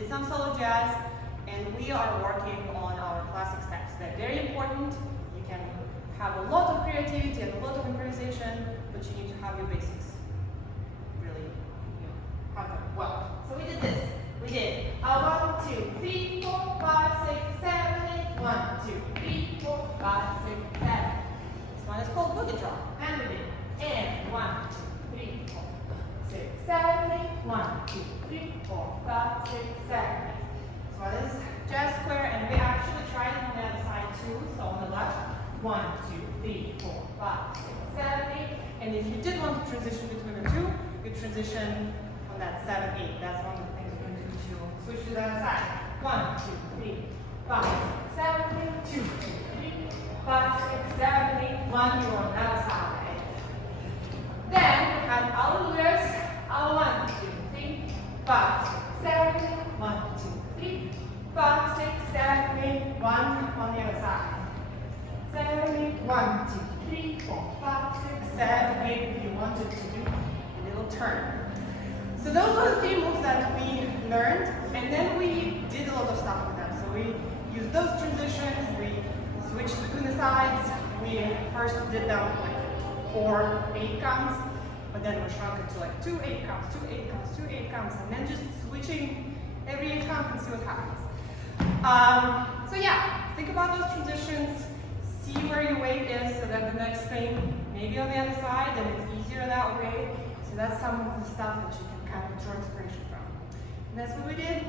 did some solo jazz, and we are working on our classic steps. They're very important. You can have a lot of creativity and a lot of improvisation, but you need to have your basics. Really, have them well. So we did this. We did 1, 2, 3, 4, 5, 6, 7, 8. 1, 2, 3, 4, 5, 6, 7. This one is called boogie drop. And we did. And 1, 2, 3, 4, 6, 7, 8. 1, 2, 3, 4, 5, 6, 7, 8. So this is jazz square, and we actually tried it on the other side too. So on the left, 1, 2, 3, 4, 5, 6, 7, 8. And if you did want to transition between the two, you transition on that 7, 8. That's one of the things you can do to switch to the other side. 1, 2, 3, 5, 6, 7, 8. 2, 3, 5, 6, 7, 8. 1, you're on the other side. Then we have hallelujahs. 1, 2, 3, 5, 6, 7, 8. 1, 2, 3, 5, 6, 7, 8. 1 on the other side. 7, 8. 1, 2, 3, 4, 5, 6, 7, 8. If you wanted to do a little turn. So those were the 3 moves that we learned, and then we did a lot of stuff with them. So we used those transitions, we switched between the sides. We first did them like 4 8 counts, but then we shrunk it to like 2 8 counts, 2 8 counts, 2 8 counts, and then just switching every 8 count and see what happens. So yeah, think about those transitions, see where your weight is so that the next thing maybe on the other side, and it's easier that way. So that's some of the stuff that you can kind of draw inspiration from. And that's what we did.